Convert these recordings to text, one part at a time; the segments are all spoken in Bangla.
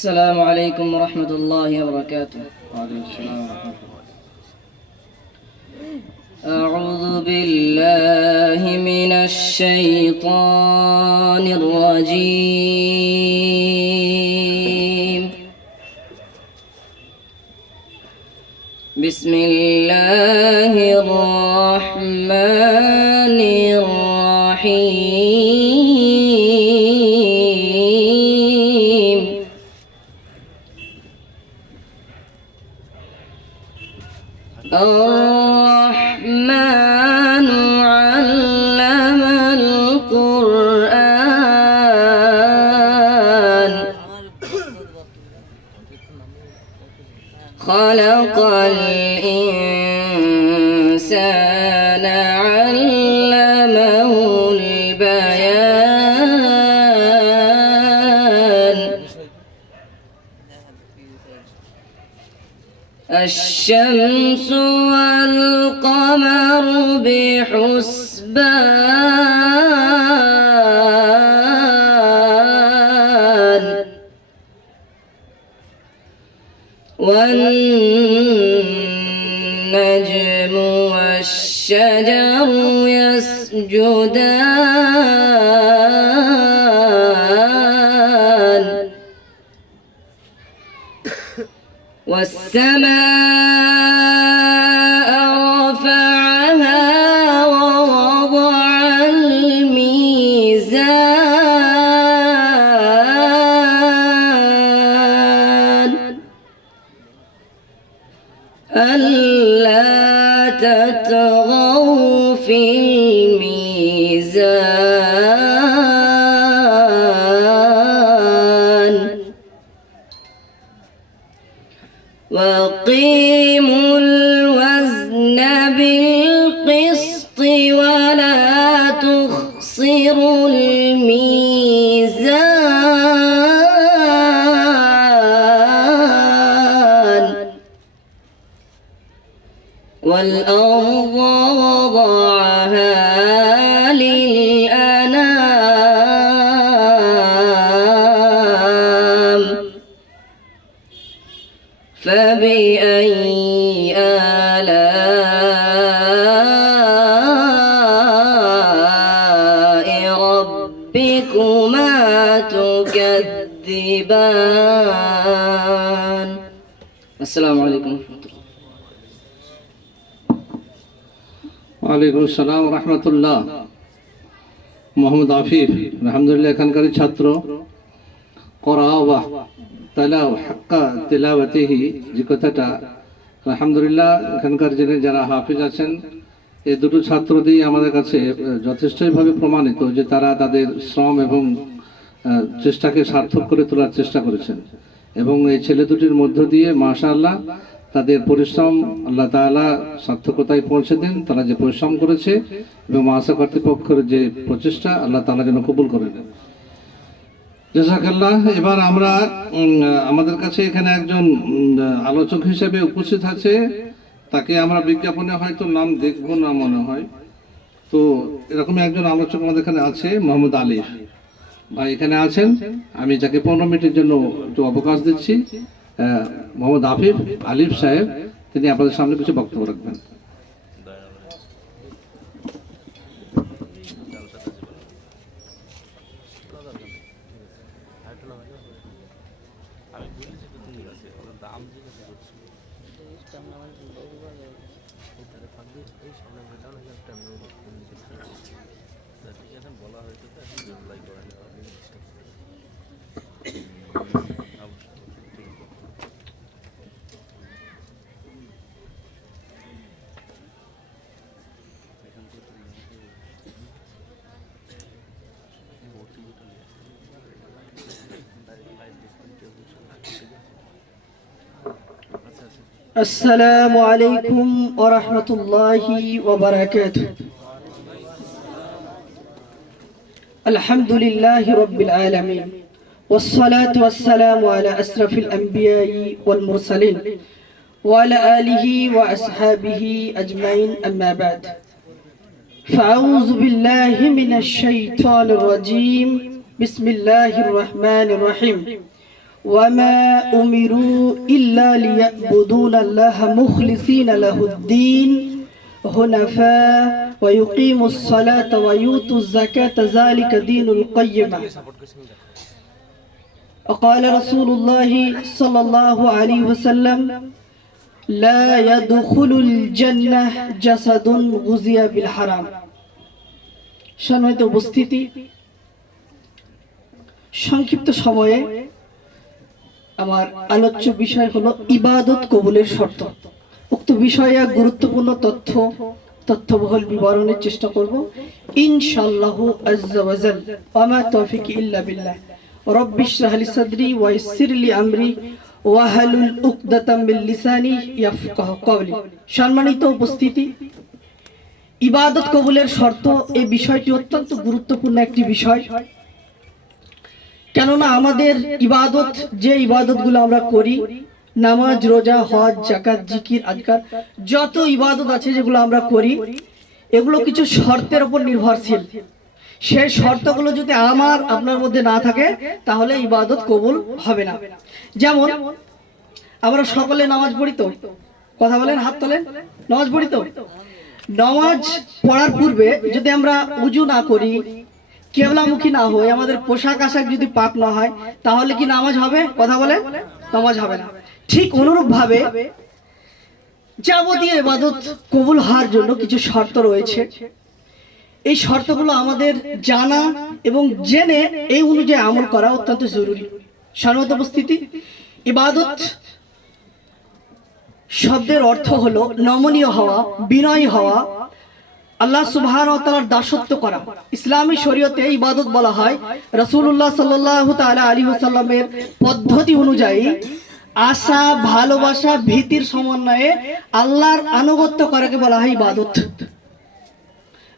السلام عليكم ورحمة الله وبركاته. وعليكم السلام ورحمة الله. أعوذ بالله من الشيطان الرجيم. بسم الله الرحمن الرحيم. الرحمن علم القرآن خلق الإنسان علمه البيان. الشمس والقمر بحسبان والنجم والشجر يسجدان والسماء رفعها ووضع الميزان ألا تطغوا في الميزان وأقيموا الوزن بالقسط ولا تخسروا الميزان والأرض وضعها للأنام فبأي آلاء ربكما تكذبان. السلام عليكم ورحمة الله. ওয়ালাইকুম আসসালাম রহমতুল্লাহ। মোহাম্মদ আফিফ আলহামদুলিল্লাহ এখানকারই ছাত্র। করা ওয়া তালাও হাক্কা তিলাওয়াতিহি যে কথাটা আলহামদুলিল্লাহ এখানকার যারা হাফিজ আছেন এই দুটো ছাত্র দিয়ে আমাদের কাছে যথেষ্টভাবে প্রমাণিত যে তারা তাদের শ্রম এবং চেষ্টাকে সার্থক করে তোলার চেষ্টা করেছেন এবং এই ছেলে দুটির মধ্য দিয়ে মাশাআল্লাহ তাদের পরিশ্রম আল্লাহ তাআলা সার্থকতায় পৌঁছে দেন। তারা যে পরিশ্রম করেছে এবং মাদ্রাসা কর্তৃপক্ষের যে প্রচেষ্টা আল্লাহ তাআলা যেন কবুল করে নেন। জাযাকাল্লাহ। এবার আমরা আমাদের কাছে এখানে একজন আলোচক হিসেবে উপস্থিত আছে, তাকে আমরা বিজ্ঞাপনে হয়তো নাম দেখবো না মনে হয়, তো এরকম একজন আলোচক আমাদের এখানে আছে মোহাম্মদ আলিফ ভাই এখানে আছেন। আমি যাকে 15 মিনিটের জন্য একটু অবকাশ দিচ্ছি। মোহাম্মদ আফিফ আলিফ সাহেব তিনি আপনাদের সামনে কিছু বক্তব্য রাখবেন। السلام عليكم ورحمة الله وبركاته. الحمد لله رب العالمين والصلاة والسلام على أشرف الأنبياء والمرسلين وعلى آله وأصحابه أجمعين أما بعد فأعوذ بالله من الشيطان الرجيم بسم الله الرحمن الرحيم وما أمروا إلا ليعبدون الله مخلصين له الدين حنفاء ويقيموا الصلاة ويؤتوا الزكاة ذلك دين القيمة وقال رسول الله صلى الله عليه وسلم لا يدخل الجنة جسد غزي بالحرام সম্মানিত উপস্থিতি, সংক্ষিপ্ত সময়ে আমার আলোচ্য বিষয় হলো ইবাদত কবুলের শর্ত। উক্ত বিষয়ে এক গুরুত্বপূর্ণ তথ্যবহুল বিবরণের চেষ্টা করব ইনশাআল্লাহ আজ্জা ওয়া জাল। ওয়া মা তাওফীকি ইল্লা বিল্লাহ। রব্বি ইশরাহ লি সাদরি ওয়া ইয়াসসির লি আমরি ওয়াহলুল উকদাতাম মিন লিসানি ইয়াফকাহু কওলি। সম্মানিত উপস্থিতি, ইবাদত কবুলের শর্ত এই বিষয়টি অত্যন্ত গুরুত্বপূর্ণ একটি বিষয়। কেননা আমাদের ইবাদত, যে ইবাদতগুলো আমরা করি, নামাজ, রোজা, হজ, যাকাত, জিকির, আজকার, যত ইবাদত আছে যেগুলো আমরা করি, এগুলো কিছু শর্তের উপর নির্ভরশীল। সেই শর্তগুলো যদি আপনার মধ্যে না থাকে তাহলে ইবাদত কবুল হবে না। যেমন আমরা সকলে নামাজ পড়ি তো, কথা বলেন, হাত তোলেন, নামাজ পড়ি তো। নামাজ পড়ার পূর্বে যদি আমরা উজু না করি, কেবলামুখী না হয়ে আমাদের পোশাক আশাক যদি পাক না হয়, তাহলে কি নামাজ হবে? কথা বলেন, নামাজ হবে না। ঠিক অনুরূপ ভাবে যাবতীয় ইবাদত কবুল হওয়ার জন্য কিছু শর্ত রয়েছে। এই শর্তগুলো আমাদের জানা এবং জেনে এই অনুযায়ী আমল করা অত্যন্ত জরুরি। সম্মানিত উপস্থিতি, ইবাদত শব্দের অর্থ হলো নমনীয় হওয়া, বিনয়ী হওয়া, আল্লাহ সুবহানাহু ওয়া তাআলার দাসত্ব করা। ইসলামী শরীয়তে ইবাদত বলা হয় রাসূলুল্লাহ সাল্লাল্লাহু তাআলা আলাইহি ওয়াসাল্লামের পদ্ধতি অনুযায়ী আশা, ভালোবাসা, ভীতির সমন্বয়ে আল্লাহর আনুগত্য করাকে বলা হয় ইবাদত।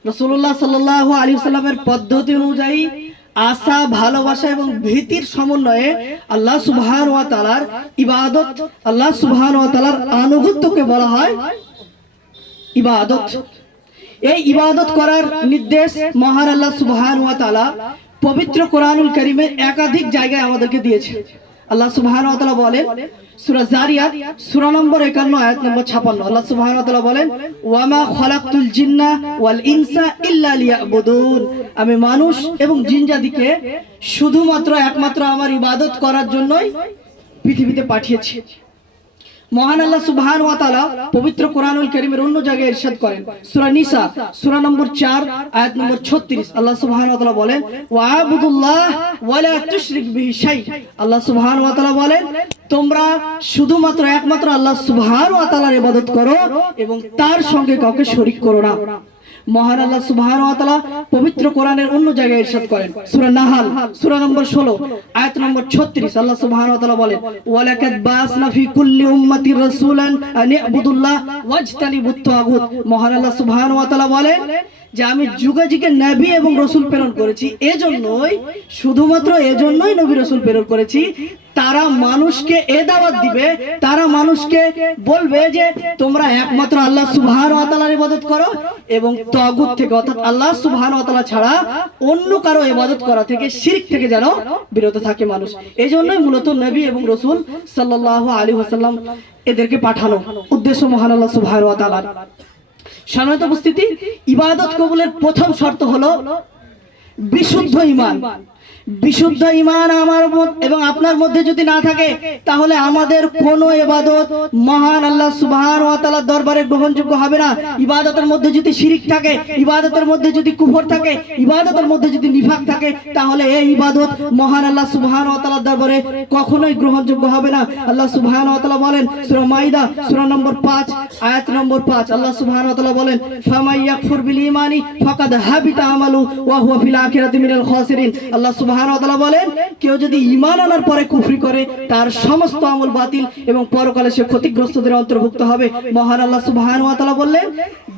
রাসূলুল্লাহ সাল্লাল্লাহু আলাইহি ওয়াসাল্লামের পদ্ধতি অনুযায়ী আশা, ভালোবাসা এবং ভীতির সমন্বয়ে আল্লাহ সুবহানাহু ওয়া তাআলার ইবাদত, আল্লাহ সুবহানাহু ওয়া তাআলার আনুগত্যকে বলা হয় ইবাদত। এই ইবাদত করার নির্দেশ মহান আল্লাহ সুবহানাহু ওয়া তাআলা পবিত্র কোরআনুল কারীমের একাধিক জায়গায় আমাদেরকে দিয়েছে। আল্লাহ সুবহানাহু ওয়া তাআলা বলেন সূরা জারিয়াত সূরা নম্বর 51 আয়াত নম্বর 56, আল্লাহ সুবহানাহু ওয়া তাআলা বলেন ওয়া মা খালাকতুল জিন্না ওয়াল ইনসা ইল্লা লিয়াবুদুন, আমি মানুষ এবং জিন জাতিকে শুধুমাত্র একমাত্র আমার ইবাদত করার জন্যই পৃথিবীতে পাঠিয়েছি। মহান আল্লাহ সুবহানাহু ওয়া তাআলা পবিত্র কোরআনুল কারীমের অন্য জায়গায় ইরশাদ করেন সূরা নিসা সূরা নম্বর 4 আয়াত নম্বর 36, আল্লাহ সুবহানাহু ওয়া তাআলা বলেন ওয়া'বুদুল্লাহ ওয়া লা তুশরিক বিহি শাই। আল্লাহ সুবহানাহু ওয়া তাআলা বলেন তোমরা শুধুমাত্র একমাত্র আল্লাহ সুবহানাহু ওয়া তাআলার ইবাদত করো এবং তার সঙ্গে কাউকে শরীক করো না। মহান আল্লাহ সুবহানাহু ওয়া তাআলা পবিত্র কোরআনের অন্য জায়গায় ইরশাদ করেন সূরা নাহাল সূরা নম্বর 16 আয়াত নম্বর 36, আল্লাহ সুবহানাহু ওয়া তাআলা বলেন ওয়ালাকাদ বাসনা ফি কুল্লি উম্মাতির রাসূলান আন ইবুদুল্লাহ ওয়াজতানিবুত তাগুত। মহান আল্লাহ সুবহানাহু ওয়া তাআলা বলেন যে আমি যুগে যুগে নবী এবং রাসূল প্রেরণ করেছি, এজন্যই, শুধুমাত্র এজন্যই নবী রাসূল প্রেরণ করেছি, তারা মানুষকে এ দাওয়াত দিবে, তারা মানুষকে বলবে যে তোমরা একমাত্র আল্লাহ সুবহানাহু ওয়া তাআলার ইবাদত করো এবং তাগুত থেকে, অর্থাৎ আল্লাহ সুবহানাহু ওয়া তাআলা ছাড়া অন্য কারো ইবাদত করা থেকে, শিরক থেকে যেন বিরত থাকে মানুষ। এজন্যই মূলত নবী এবং রাসূল সাল্লাল্লাহু আলাইহি ওয়াসাল্লাম এদেরকে পাঠানো উদ্দেশ্য মহান আল্লাহ সুবহানাহু ওয়া তাআলার। সম্মানিত উপস্থিতি, ইবাদত কবুলের প্রথম শর্ত হলো বিশুদ্ধ ঈমান। বিশুদ্ধ ঈমান আমার এবং আপনার মধ্যে যদি না থাকে তাহলে আমাদের কোনো ইবাদত মহান আল্লাহ সুবহানাহু ওয়া তাআলার দরবারে গ্রহণযোগ্য হবে না। ইবাদতের মধ্যে যদি শিরক থাকে, ইবাদতের মধ্যে যদি কুফর থাকে, ইবাদতের মধ্যে যদি নিফাক থাকে, তাহলে এই ইবাদত মহান আল্লাহ সুবহানাহু ওয়া তাআলার দরবারে কখনোই গ্রহণযোগ্য হবে না। আল্লাহ সুবহানাহু ওয়া তাআলা বলেন সূরা মাইদা সূরা নম্বর 5 আয়াত নম্বর 5, আল্লাহ সুবহানাহু ওয়া তাআলা বলেন ফামাই ইয়াকফুর বিল ঈমানি ফাকাদ হাবিতা আমালু ওয়া হুয়া ফিল আখিরাতি মিনাল খাসিরিন। আল্লাহ সুবহানাহু ওয়া তাআলা বলেন কেউ যদি ঈমান আনার পরে কুফরি করে তার সমস্ত আমল বাতিল এবং পরকালে সে ক্ষতিগ্রস্তদের অন্তর্ভুক্ত হবে। মহান আল্লাহ সুবহানাহু ওয়া তাআলা বললেন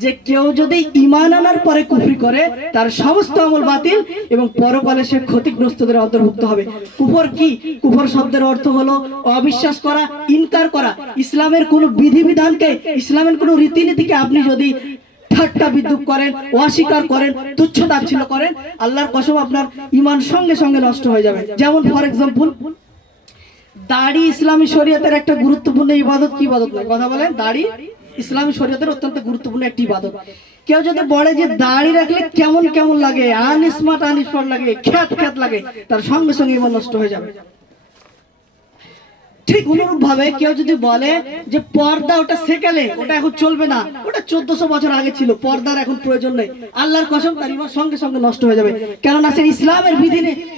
যে কেউ যদি ঈমান আনার পরে কুফরি করে তার সমস্ত আমল বাতিল এবং পরকালে সে ক্ষতিগ্রস্তদের অন্তর্ভুক্ত হবে। কুফর কি? কুফর শব্দের অর্থ হলো অবিশ্বাস করা, ইনকার করা। ইসলামের কোনো বিধিবিধানকে, ইসলামের কোনো রীতিনীতিকে আপনি যদি ঠাট্টা বিদ্রুপ করেন, অস্বীকার করেন, তুচ্ছ তাচ্ছিল্য করেন, আল্লাহর কসম আপনার ঈমান সঙ্গে সঙ্গে নষ্ট হয়ে যাবে। যেমন ফর এক্সাম্পল দাড়ি ইসলামী শরীয়তের একটা গুরুত্বপূর্ণ ইবাদত। কি ইবাদত নয়? কথা বলেন। দাড়ি ইসলামী শরীয়তের অত্যন্ত গুরুত্বপূর্ণ একটি ইবাদত। কেউ যদি বলে যে দাড়ি রাখলে কেমন কেমন লাগে, আনস্মার্ট লাগে, খ্যাত খ্যাত লাগে, তার সঙ্গে সঙ্গে ইমান নষ্ট হয়ে যাবে। ঠিক অনুরূপ ভাবে কেউ যদি বলে যে পর্দা ওটা সেকালে, ওটা এখন চলবে না, ওটা 1400 বছর আগে ছিল, পর্দার এখন প্রয়োজন নেই, আল্লাহর কসম তার ইমান সঙ্গে সঙ্গে নষ্ট হয়ে যাবে। কেননা সে ইসলামের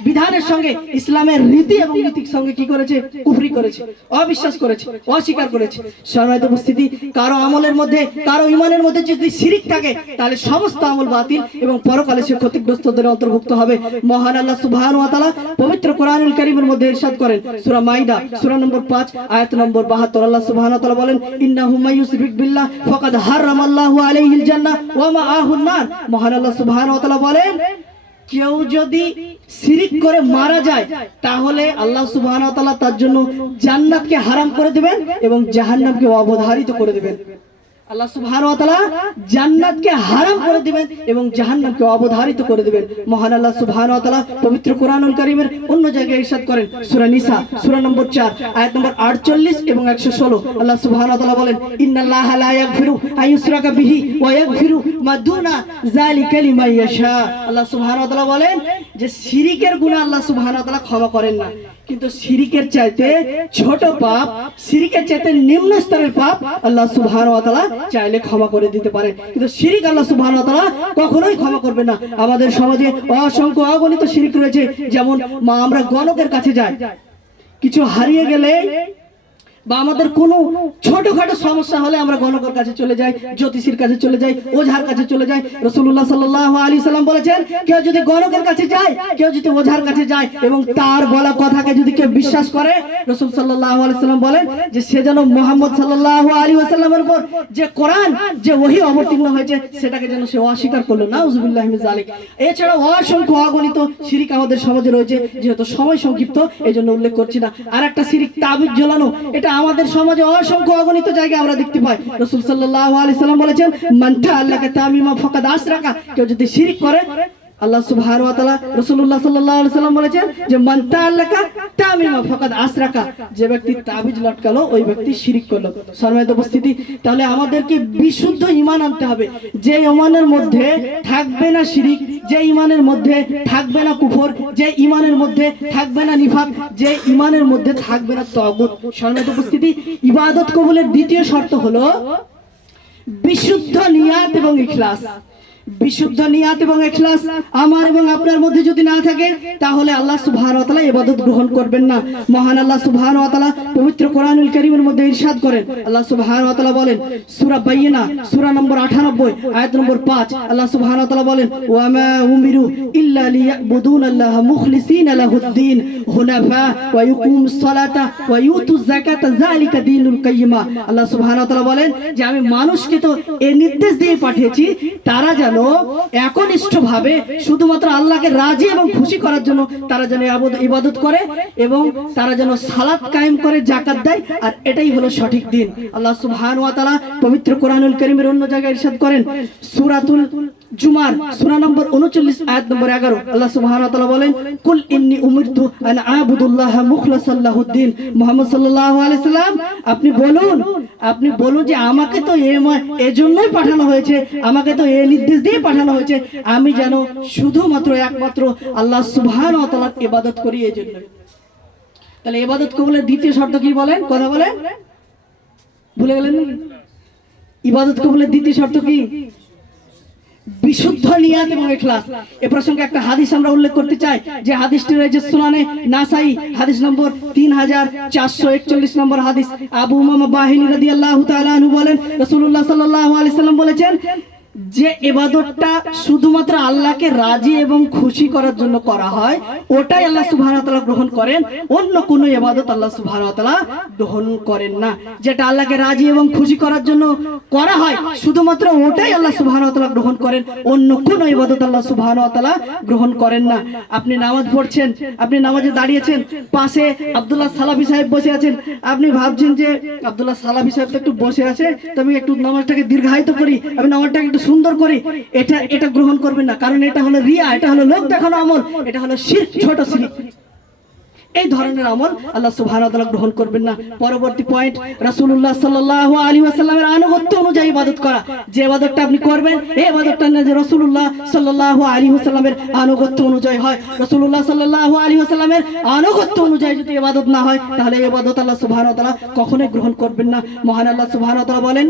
বিধানের সঙ্গে, ইসলামের রীতি এবং নীতির সঙ্গে কি করেছে? কুফরি করেছে, অবিশ্বাস করেছে, অস্বীকার করেছে। সম্মানিত উপস্থিতি, কারো আমলের মধ্যে, কারো ইমানের মধ্যে যদি শিরিক থাকে, তাহলে সমস্ত আমল বাতিল এবং পরকালে সে ক্ষতিগ্রস্তদের অন্তর্ভুক্ত হবে। মহান আল্লাহ সুবহানাহু ওয়া তাআলা পবিত্র কোরআনুল কারীমের মধ্যে ইরশাদ করেন, সূরা মাইদা সূরা নম্বর 5 আয়াত নম্বর 72, আল্লাহ সুবহানাহু ওয়া তাআলা বলেন, ইন্নাহু মাইয়ুশরিক বিল্লাহ ফাকাদ হারামাল্লাহু আলাইহিল জান্নাহ ওয়া মাআহুন নার। মহান আল্লাহ সুবহানাহু ওয়া তাআলা বলেন, কেউ যদি শিরিক করে মারা যায়, তাহলে আল্লাহ সুবহানাহু ওয়া তাআলা তার জন্য জান্নাতকে হারাম করে দিবেন এবং জাহান্নামকে অবধারিত করে দিবেন। আল্লাহ সুবহানাহু ওয়া তাআলা জান্নাতকে হারাম করে দিবেন এবং জাহান্নামকে অবধারিত করে দিবেন। মহান আল্লাহ সুবহানাহু ওয়া তাআলা পবিত্র কোরআনুল কারীমের অন্য জায়গায় ইরশাদ করেন, সূরা নিসা সূরা নম্বর 4 আয়াত নম্বর 48 এবং 116, আল্লাহ সুবহানাহু ওয়া তাআলা বলেন, ইন্নাল্লাহা লা ইয়াগফিরু আইয়ুশরাকা বিহি ওয়া ইয়াগফিরু মা দুনা যালিকা লিমান ইয়াশা। আল্লাহ সুবহানাহু ওয়া তাআলা বলেন যে শিরিকের গুনাহ আল্লাহ সুবহানাহু ওয়া তাআলা ক্ষমা করেন না, কিন্তু শিরিকের চাইতে ছোট পাপ, শিরিকের চাইতে নিম্ন স্তরের পাপ আল্লাহ সুবহানাহু ওয়া তাআলা চাইলে ক্ষমা করে দিতে পারেন, কিন্তু শিরিক আল্লাহ সুবহানাহু ওয়া তাআলা কখনোই ক্ষমা করবে না। আমাদের সমাজে অসংখ্য অগণিত শিরিক রয়েছে। যেমন আমরা গণকের কাছে যাই, কিছু হারিয়ে গেলে বা আমাদের কোনো ছোটখাটো সমস্যা হলে আমরা গণকের কাছে চলে যাই, জ্যোতিষীর কাছে চলে যাই, ওঝার কাছে চলে যাই। রাসূলুল্লাহ সাল্লাল্লাহু আলাইহি সাল্লাম বলেছেন, কেউ যদি গণকের কাছে যায়, কেউ যদি ওঝার কাছে যায় এবং তার বলা কথাকে যদি কেউ বিশ্বাস করে, রাসূল সাল্লাল্লাহু আলাইহি সাল্লাম বলেন যে সে যেন মুহাম্মদ সাল্লাল্লাহু আলাইহি ওয়াসাল্লামের উপর যে কোরআন, যে ওহী অবতীর্ণ হয়েছে, সেটাকে যেন সে অস্বীকার করলো। নাউযুবিল্লাহি মিন যালিক। এছাড়া অসংখ্য অগণিত শিরিক আমাদের সমাজে রয়েছে, যেহেতু সময় সংক্ষিপ্ত এই জন্য উল্লেখ করছি না। আর একটা শিরিক তাবিজ ঝোলানো, এটা আমাদের সমাজে অসংখ্য অগণিত জায়গায় আমরা দেখতে পাই। রাসূল সাল্লাল্লাহু আলাইহি সাল্লাম বলেছেন, মান তাআল্লাকা তামিমা ফাকাদ আশরাকা। কেউ যদি শিরিক করে, আল্লাহ সুবহানাহু ওয়া তাআলা, রাসূলুল্লাহ সাল্লাল্লাহু আলাইহি সাল্লাম বলেছেন যে মান তাআল্লাকা তামিমা ফাকাদ আশরাকা, যে ব্যক্তি তাবিজ লটকালো ওই ব্যক্তি শিরিক করলো। সম্মানিত উপস্থিতি, তাহলে আমাদেরকে বিশুদ্ধ ঈমান আনতে হবে, যে ঈমানের মধ্যে থাকবে না শিরিক, যে ঈমানের মধ্যে থাকবে না কুফর, যে ঈমানের মধ্যে থাকবে না নিফাক, যে ঈমানের মধ্যে থাকবে না তাগুত। সম্মানিত উপস্থিতি, ইবাদত কবুলের দ্বিতীয় শর্ত হলো বিশুদ্ধ নিয়াত এবং ইখলাস। বিশুদ্ধ নিয়াত এবং ইখলাস আমার এবং আপনার মধ্যে যদি না থাকে, তাহলে আল্লাহ সুবহানাহু ওয়া তাআলা ইবাদত গ্রহণ করবেন না। মহান আল্লাহ সুবহানাহু ওয়া তাআলা পবিত্র কোরআনুল কারীমের মধ্যে ইরশাদ করেন, আল্লাহ সুবহানাহু ওয়া তাআলা বলেন, সূরা বাইয়িনা সূরা নম্বর 98 আয়াত নম্বর 5, আল্লাহ সুবহানাহু ওয়া তাআলা বলেন, ওয়া মা উমিরু ইল্লা লিয়াবুদুনাল্লাহা মুখলিসিনা লাহুদ-দ্বীন হুনাফা ওয়া ইউকিমুস সালাতা ওয়া ইউতুজ যাকাতা যালিকা দীনুল কাইয়্যিমা। আল্লাহ সুবহানাহু ওয়া তাআলা বলেন যে আমি মানুষকে তো এই নির্দেশ দিয়ে পাঠিয়েছি, তারা যেন একনিষ্ঠভাবে শুধুমাত্র আল্লাহকে রাজি এবং খুশি করার জন্য তারা যেন ইবাদত করে এবং তারা যেন সালাত কায়েম করে, যাকাত দেয়, আর এটাই হলো সঠিক দিন। আল্লাহ সুবহানাহু ওয়া তাআলা পবিত্র কোরআনুল কারীমের অন্য জায়গায় ইরশাদ করেন, সূরাতুল জুমার সূরা নম্বর 39 আয়াত নম্বর 11, আল্লাহ সুবহানাহু ওয়া তাআলা বলেন, কুল ইন্নী উমিরতু আন আ'বুদুল্লাহা মুখলিসান লাহুদ-দ্বীন। মুহাম্মদ সাল্লাল্লাহু আলাইহি সাল্লাম আপনি বলুন যে আমাকে তো এজন্যই পাঠানো হয়েছে, আমাকে তো এই নির্দেশ দিয়ে পাঠানো হয়েছে, আমি যেন শুধুমাত্র একমাত্র আল্লাহ সুবহানাহু ওয়া তাআলার ইবাদত করি। এই জন্য তাহলে ইবাদত কবুলের দ্বিতীয় শর্ত কি বলেন? কথা বলেন, ভুলে গেলেন নাকি? ইবাদত কবুলের দ্বিতীয় শর্ত কি? বিশুদ্ধ নিয়াত এবং ইখলাস। এই প্রসঙ্গে একটা হাদিস আমরা উল্লেখ করতে চাই, যে হাদিসটি রয়েছে সুনানে নাসাই, হাদিস নম্বর 3441 নম্বর হাদিস। আবু উমামা বাহিনী রাদিয়াল্লাহু তাআলা আনহু বলেন, রাসূলুল্লাহ সাল্লাল্লাহু আলাইহি সাল্লাম বলেছেন যে ইবাদতটা শুধুমাত্র আল্লাহকে রাজি এবং খুশি করার জন্য করা হয়, ওটাই আল্লাহ সুবহানাহু ওয়া তাআলা গ্রহণ করেন, অন্য কোনো ইবাদত আল্লাহ সুবহানাহু ওয়া তাআলা গ্রহণ করেন না। যেটা আল্লাহকে রাজি এবং খুশি করার জন্য করা হয়, শুধুমাত্র ওটাই আল্লাহ সুবহানাহু ওয়া তাআলা গ্রহণ করেন, অন্য কোনো ইবাদত আল্লাহ সুবহানাহু ওয়া তাআলা গ্রহণ করেন না। আপনি নামাজ পড়ছেন, আপনি নামাজে দাঁড়িয়েছেন, পাশে আব্দুল্লাহ সালাফি সাহেব বসে আছেন, আপনি ভাবছেন যে আব্দুল্লাহ সালাফি সাহেব তো একটু বসে আছে, তো আমি একটু নামাজটাকে দীর্ঘায়িত করি, আমি নামাজটাকে একটু সুন্দর করি, এটা গ্রহণ করবেন না, কারণ এটা হলো রিয়া, এটা হলো লোক দেখানো আমল, এটা হলো শিরক, ছোট শিরক। এই ধরনের আমল আল্লাহ সুবহানাহু ওয়া তাআলা গ্রহণ করবেন না। পরবর্তী পয়েন্ট, রাসূলুল্লাহ সাল্লাল্লাহু আলাইহি ওয়াসাল্লামের আনুগত্য অনুযায়ী ইবাদত করা। যে ইবাদতটা আপনি করবেন এই ইবাদতটা না যে রাসূলুল্লাহ সাল্লাল্লাহু আলাইহি ওয়াসাল্লামের আনুগত্য অনুযায়ী হয়, রাসূলুল্লাহ সাল্লাল্লাহু আলাইহি ওয়াসাল্লামের আনুগত্য অনুযায়ী যদি ইবাদত না হয় তাহলে এই ইবাদত আল্লাহ সুবহানাহু ওয়া তাআলা কখনোই গ্রহণ করবেন না। মহান আল্লাহ সুবহানাহু ওয়া তাআলা বলেন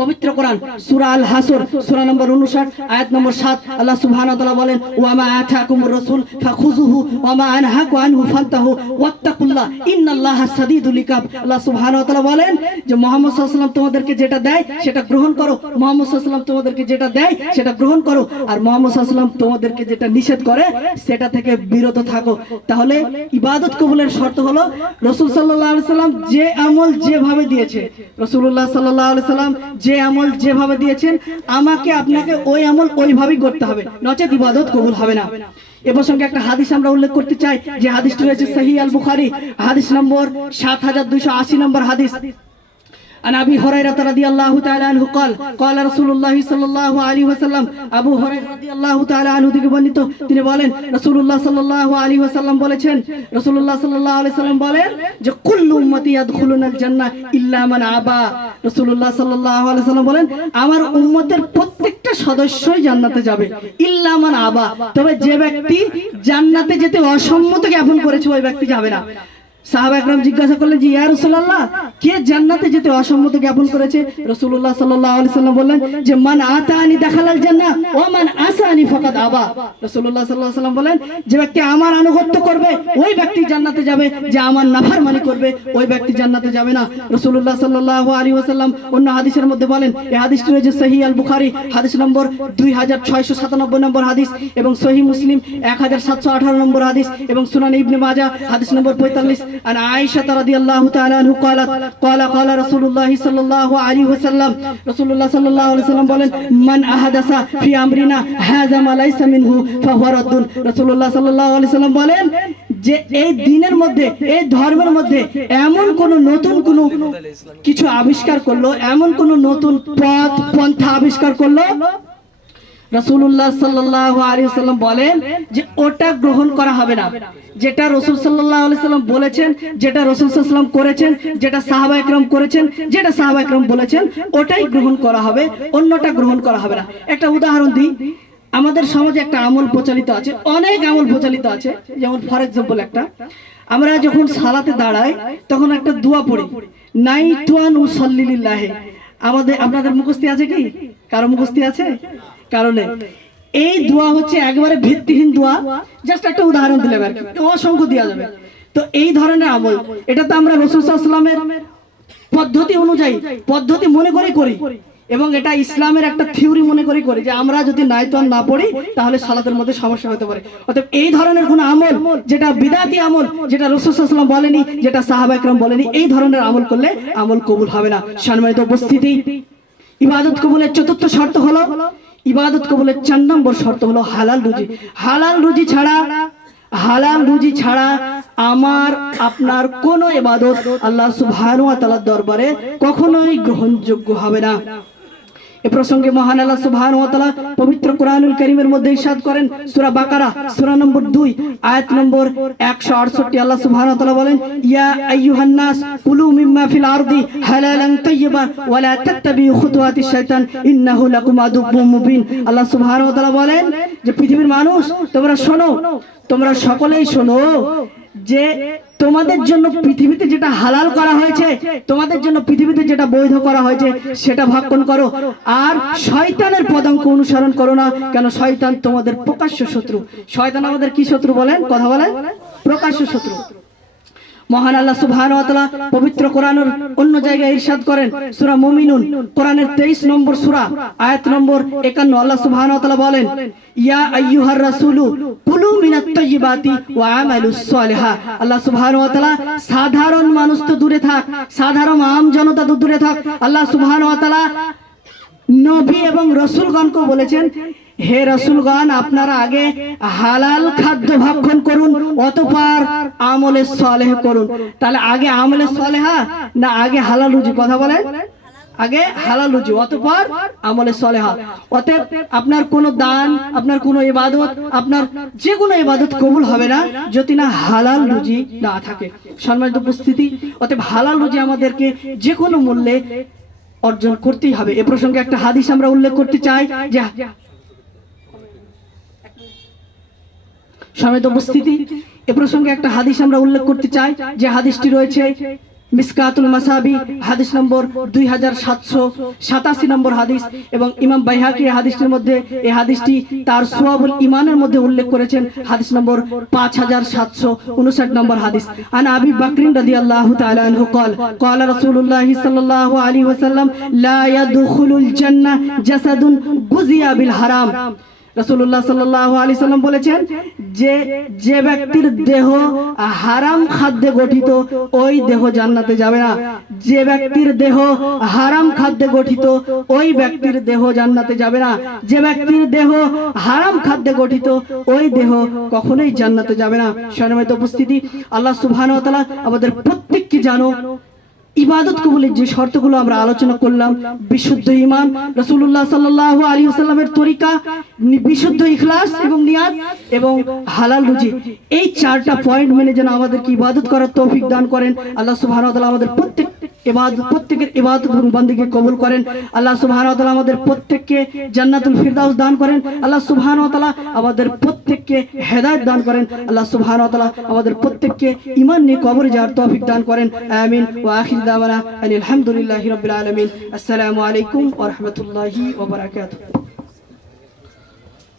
পবিত্র কোরআন সূরা আল হাসর সূরা নম্বর 59 আয়াত নম্বর 7, আল্লাহ সুবহানাহু ওয়া তাআলা বলেন ওয়া মা আতাকুমুর রাসূল ফাখুযুহু ওয়া মা আনহাকু আনহু ফান্তাহু ওয়াত্তাকুল্লাহ ইন্নাল্লাহা সাদীদুল ইকাব। আল্লাহ সুবহানাহু ওয়া তাআলা বলেন যে মুহাম্মদ সাল্লাল্লাহু আলাইহি ওয়াসাল্লাম তোমাদেরকে যেটা দেয় সেটা গ্রহণ করো, মুহাম্মদ সাল্লাল্লাহু আলাইহি ওয়াসাল্লাম তোমাদেরকে যেটা দেয় সেটা গ্রহণ করো, আর মুহাম্মদ সাল্লাল্লাহু আলাইহি ওয়াসাল্লাম তোমাদেরকে যেটা নিষেধ করে সেটা থেকে বিরত থাকো। তাহলে ইবাদত কবুলের শর্ত হলো রাসূল সাল্লাল্লাহু আলাইহি ওয়াসাল্লাম যে আমল যেভাবে দিয়েছে, রাসূলুল্লাহ সাল্লাল্লাহু আলাইহি ওয়াসাল্লাম যে আমল যেভাবে দিয়েছেন আমাকে আপনাকে ওই আমল ওইভাবেই করতে হবে, নচেত ইবাদত কবুল হবে না। এ প্রসঙ্গে একটা হাদিস আমরা উল্লেখ করতে চাই, যে হাদিসটি রয়েছে সহিহ আল বুখারী হাদিস নম্বর 7280 নম্বর হাদিস। عن أبي هريرة رضي الله تعالى عنه قال قال رسول الله صلى الله عليه وسلم আবু হুরায়রা রাদিয়াল্লাহু তাআলা আনহু থেকে বর্ণিত, তিনি বলেন রাসূলুল্লাহ সাল্লাল্লাহু আলাইহি ওয়াসাল্লাম বলেছেন, রাসূলুল্লাহ সাল্লাল্লাহু আলাইহি ওয়াসাল্লাম বলেন যে কুল্লু উম্মতি ইয়াদখুলুনাল জান্নাহ ইল্লা মান আবা। রাসূলুল্লাহ সাল্লাল্লাহু আলাইহি ওয়াসাল্লাম বলেন আমার উম্মতের প্রত্যেকটা সদস্যই জান্নাতে যাবে ইল্লা মান আবা, তবে যে ব্যক্তি জান্নাতে যেতে অসম্মত জ্ঞাপন করেছে ওই ব্যক্তি যাবে না। সাহাবা একরাম জিজ্ঞাসা করলেন যে ইয়া রাসূলুল্লাহ কে জান্নাতে যেতে অসম্মত জ্ঞাপন করেছে? রাসূলুল্লাহ সাল্লাল্লাহু আলাইহি ওয়াসাল্লাম বললেন যে মান আতানি দাখালাল জান্নাহ ওয়া মান আসানি ফাকাদ আবা। রাসূলুল্লাহ সাল্লাল্লাহু আলাইহি ওয়াসাল্লাম বলেন যে ব্যক্তি আমার আনুগত্য করবে ওই ব্যক্তি জান্নাতে যাবে, যে আমার নাফরমানি করবে ওই ব্যক্তি জান্নাতে যাবে না। রাসূলুল্লাহ সাল্লাল্লাহু আলাইহি ওয়াসাল্লাম অন্য হাদিসের মধ্যে বলেন, এই হাদিসটি রয়েছে সহিহ আল বুখারী হাদিস নম্বর 2697 নম্বর হাদিস, এবং সহিহ মুসলিম 1718 নম্বর হাদিস, এবং সুনান ইবনে মাজাহ হাদিস নম্বর 45। عن عائشة رضي الله تعالى عنه قالت قال رسول الله صلى الله عليه وسلم رسول الله صلى الله عليه وسلم বলেন মান আহাদাসা ফি আমরিনা হাযা মা লাইসা মিনহু ফাহুয়া রাদ্দুন। রাসূলুল্লাহ সাল্লাল্লাহু আলাইহি ওয়াসাল্লাম বলেন যে এই দ্বীনের মধ্যে এই ধর্মের মধ্যে এমন কোন নতুন কোন কিছু আবিষ্কার করলো, এমন কোন নতুন পথ পন্থা আবিষ্কার করলো, রাসূলুল্লাহ সাল্লাল্লাহু আলাইহি ওয়াসাল্লাম বলেন যে ওটা গ্রহণ করা হবে না। যেটা রাসূল সাল্লাল্লাহু আলাইহি ওয়াসাল্লাম বলেছেন, যেটা রাসূল সাল্লাল্লাহু আলাইহি ওয়াসাল্লাম করেছেন, যেটা সাহাবা একরাম করেছেন, যেটা সাহাবা একরাম বলেছেন ওটাই গ্রহণ করা হবে, অন্যটা গ্রহণ করা হবে না। একটা উদাহরণ দিই, আমাদের সমাজে একটা আমল প্রচলিত আছে, অনেক আমল প্রচলিত আছে। যেমন ফর এক্সাম্পল একটা, আমরা যখন সালাতে দাঁড়াই তখন একটা দোয়া পড়ি, নাইতুয়ান উসাল্লি লিল্লাহি। আপনাদের মুখস্থি আছে কি? কারো মুখস্থি আছে? কারণে এই দোয়া হচ্ছে একেবারে ভিত্তিহীন দোয়া, জাস্ট একটা উদাহরণ দিলে আর কি, অসংখ্য দেওয়া যাবে। তো এই ধরনের আমল এটা তো আমরা রাসূল সাল্লাল্লাহু আলাইহি ওয়াসাল্লামের পদ্ধতি অনুযায়ী পদ্ধতি মনে করে করি, এবং এটা ইসলামের একটা থিওরি মনে করে করি যে আমরা যদি নাইতুয়ান না পড়ি তাহলে সালাতের মধ্যে সমস্যা হতে পারে। অতএব এই ধরনের কোন আমল যেটা বিদআতি আমল, যেটা রাসূল সাল্লাল্লাহু আলাইহি ওয়াসাল্লাম বলেনি, যেটা সাহাবা একরাম বলেনি, এই ধরনের আমল করলে আমল কবুল হবে না। সম্মানিত উপস্থিতি, ইবাদত কবুলের চতুর্থ শর্ত হলো, ইবাদত কবুলের 4 নম্বর শর্ত হলো হালাল রুজি। হালাল রুজি ছাড়া আমার আপনার কোন ইবাদত আল্লাহ সুবহানাহু ওয়া তাআলার দরবারে কখনোই গ্রহণযোগ্য হবে না। এ প্রসঙ্গে মহান আল্লাহ সুবহানাহু ওয়া তাআলা পবিত্র কোরআনুল কারীমের মধ্যে ইরশাদ করেন, সূরা বাকারা সূরা নম্বর 2 আয়াত নম্বর 168, আল্লাহ সুবহানাহু ওয়া তাআলা বলেন ইয়া আইয়ুহান নাস কুলু মিম্মা ফিল আরদি হালালান তাইয়্যিবান ওয়া লা তাত্তাবিউ খুতুওয়াতিশ শাইতান ইন্নাহু লাকুম আদুব্বুম মুবিন। আল্লাহ সুবহানাহু ওয়া তাআলা বলেন যে পৃথিবীর মানুষ তোমরা শোনো, তোমরা সকলেই শোনো যে তোমাদের জন্য পৃথিবীতে যেটা হালাল করা হয়েছে, তোমাদের জন্য পৃথিবীতে যেটা বৈধ করা হয়েছে সেটা ভক্ষণ করো, আর শয়তানের পদাঙ্ক অনুসরণ করো না, কেন শয়তান তোমাদের প্রকাশ্য শত্রু। শয়তান আমাদের কি শত্রু বলেন? কথা বলেন, প্রকাশ্য শত্রু। মহান আল্লাহ সুবহানাহু ওয়া তাআলা পবিত্র কোরআনের অন্য জায়গায় ইরশাদ করেন, সূরা মুমিনুন কোরআনের 23 নম্বর সূরা আয়াত নম্বর 51, আল্লাহ সুবহানাহু ওয়া তাআলা বলেন ইয়া আইয়ুহার রাসূলু কুলু মিনাত তাইয়্যিবাতি ওয়া আমালুস সালিহা। আল্লাহ সুবহানাহু ওয়া তাআলা সাধারণ মানুষ তো দূরে থাক, সাধারণ আম জনতা তো দূরে থাক, আল্লাহ সুবহানাহু ওয়া তাআলা নবী এবং রাসূলগণকে বলেছেন হে রাসূলগণ আপনারা আগে হালাল খাদ্য ভক্ষণ করুন, অতঃপর আমলে সালেহ করুন। তাহলে আগে আমলে সালেহা না আগে হালাল রুজি? কথা বলেন, আগে হালাল রুজি, অতঃপর আমলে সলেহা। অতএব আপনার কোনো দান, আপনার কোনো ইবাদত, আপনার যে কোনো ইবাদত কবুল হবে না যদি না হালাল রুজি না থাকে। সম্মানিত উপস্থিতি, অতএব হালাল রুজি আমাদেরকে যে কোনো মূল্যে অর্জন করতেই হবে। এ প্রসঙ্গে একটা হাদিস আমরা উল্লেখ করতে চাই যে সম্মানিত উপস্থিতি, এ প্রসঙ্গে একটা হাদিস আমরা উল্লেখ করতে চাই যে হাদিসটি রয়েছে মিসকাতুল মাসাবি, হাদিস নম্বর 2787 নম্বর হাদিস, এবং ইমাম বাইহাকি এই হাদিসটির মধ্যে এই হাদিসটি তার সুয়াবুল ঈমানের মধ্যে উল্লেখ করেছেন, হাদিস নম্বর 5759 নম্বর হাদিস। আন আবি বকর রাদিয়াল্লাহু তাআলা আনহু قال قال رسول الله صلى الله عليه وسلم لا يدخل الجنة جسد غذي بالحرام। রাসূলুল্লাহ সাল্লাল্লাহু আলাইহি সাল্লাম বলেছেন যে ব্যক্তির দেহ হারাম খাদ্যে গঠিত ওই দেহ জান্নাতে যাবে না। যে ব্যক্তির দেহ হারাম খাদ্যে গঠিত ওই ব্যক্তির দেহ জান্নাতে যাবে না। যে ব্যক্তির দেহ হারাম খাদ্যে গঠিত ওই দেহ কখনোই জান্নাতে যাবে না। সম্মানিত উপস্থিতি, আল্লাহ সুবহানাহু ওয়া তাআলা আমাদের প্রত্যেককে জানো ইবাদত কবুলের যে শর্তগুলো আমরা আলোচনা করলাম, বিশুদ্ধ ঈমান, রাসূলুল্লাহ সাল্লাল্লাহু আলাইহি ওয়াসাল্লামের তরিকা, বিশুদ্ধ ইখলাস এবং নিয়াত এবং হালাল রুজি, এই চারটা পয়েন্ট মেনে যেন আমাদেরকে ইবাদত করার তৌফিক দান করেন। আল্লাহ সুবহানাহু ওয়া তাআলা আমাদের প্রত্যেকের ইবাদত এবং বন্দেগী কবুল করেন। আল্লাহ সুবহানাহু ওয়া তাআলা আমাদের প্রত্যেককে জান্নাতুল ফিরদাউস দান করেন। আল্লাহ সুবহানাহু ওয়া তাআলা আমাদের প্রত্যেককে হেদায়েত দান করেন। আল্লাহ সুবহানাহু ওয়া তাআলা আমাদের প্রত্যেককে ঈমান নিয়ে কবরে যাওয়ার তৌফিক দান করেন। আমিন। ওয়া আখির দাওয়ানা আলহামদুলিল্লাহি রাব্বিল আলামিন। আসসালামু আলাইকুম ওয়া রাহমাতুল্লাহি ওয়া বারাকাতুহু।